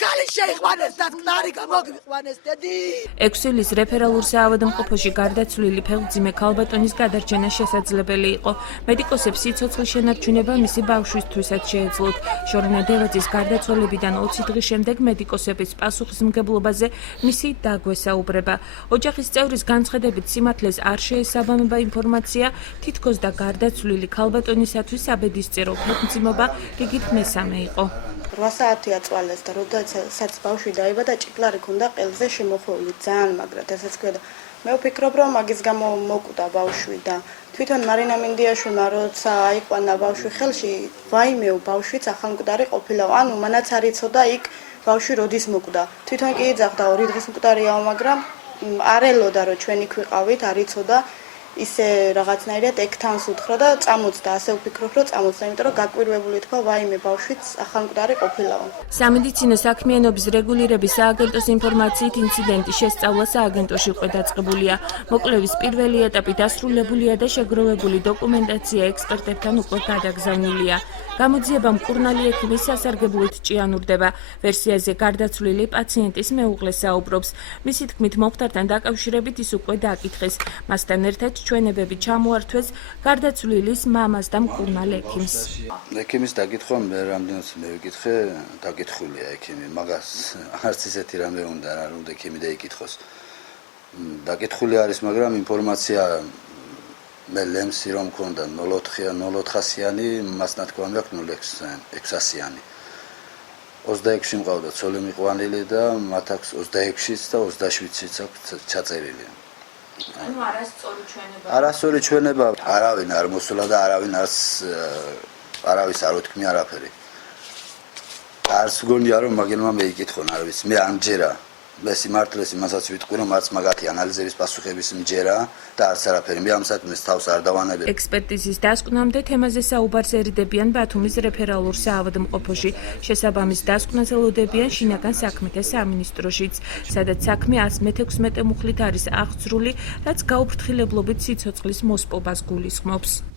კალი შეიყვანეს და წყნარი გამოგიყვანეს დედი. 6 ივლისს რეფერალურ საავადმყოფოში გარდაცვლილი ფეხმძიმე ქალბატონის გადარჩენა შესაძლებელი იყო. მედიკოსებს სიცოცხლის შენარჩუნება მისი ბავშვისთვისაც შეეძლოთ. შორენა დევაძის გარდაცვალებიდან 20 დღის შემდეგ მედიკოსების პასუხისმგებლობაზე მისი დაგვესაუბრება. ოჯახის წევრის განცხადებით სიმართლეს არ შეესაბამება ინფორმაცია, თითქოს და გარდაცვლილი ქალბატონისათვის საბედისწერო ფეხმძიმობა რიგით მესამე იყო. 8 საათი აწვალეს და როდესაც ბავშვი დაიბადა, ჭიკლარი ქონდა ყელზე შემოხვეული, ძალიან მაგრად ესაც ქვია. მე ვფიქრობ, რომ მაგის გამო მოკვდა ბავშვი და თვითონ მარინა მინდიაშვილმა როცა აიყვანა ბავშვი ხელში, ვაიმეო ბავშვიც ახალმკვდარი ყოფილა. ანუ მანაც არ იცოდა იქ ბავშვი როდის მოკვდა. თვითონ კი იძახდა 2 დღის მკვდარიაო, მაგრამ არ ელოდა რომ ჩვენ იქ ვიყავით, არ იცოდა. ისე რაღაცნაირად ეკთანს უთხრა და წამოწდა, ასე ვფიქრობ, რომ წამოწდა, იმიტომ რომ გაკვირვებული თქვა, ვაიმე ბავშვიც ახალმკვდარი ყოფილაო. სამედიცინო საქმიანობის რეგულირების სააგენტოს ინფორმაციით ინციდენტის შესწავლა სააგენტოში უკვე დაწყებულია. მოკვლევის პირველი ეტაპი დასრულებულია და შეგროვებული დოკუმენტაცია ექსპერტებთან უკვე გადაგზავნილია. გამოძიება მკურნალი ექიმის სასარგებლოით ჭიანურდება. ვერსიაზე გარდაცვლილი პაციენტის მეუღლე საუბრობს. მისი თქმით, მომხდართან დაკავშირებით ის უკვე დააკითხეს. მასთან ერთად ჩვენებები ჩამოართვეს გარდაცვლილის მამას და მკურნალ ექიმს. ექიმის დაკითხვა მე რამდენიც მე ვიკითხე, დაკითხულია ექიმი, მაგას არც ისეთი რამე უნდა ექიმი დაიკითხოს. დაკითხული არის, მაგრამ ინფორმაცია მე ლემსი რომ მქონდა 04-იანი, მას ნათქვამი აქვს 06-იანი. 26-ში მყავდა ცოლი მიყვანილი და მათ აქვს 26-იც და 27-იც აქვს ჩაწერილი. ანუ არასწორი ჩვენება. არასწორი ჩვენება, არავინ არ მოსულა და არავის არ უთქმი არაფერი. არც გონია რომ მაგელმა მეიკითხონ, არ ვიცი, მე არ მჯერა. მე სიმართლეს იმასაც ვიტყვი, რომ არც მაგათი ანალიზების პასუხების მჯერა და არც არაფერი. მე ამ საქმეს თავს არ დავანებებ. ექსპერტიზის დასკვნამდე თემაზე საუბარს ერიდებიან ბათუმის რეფერალურ საავადმყოფოში. შესაბამის დასკვნას ელოდებიან შინაგან საქმეთა სამინისტროშიც, სადაც საქმე 116 მუხლით არის აღძრული, რაც გაუფრთხილებლობით სიცოცხლის მოსპობას გულისხმობს.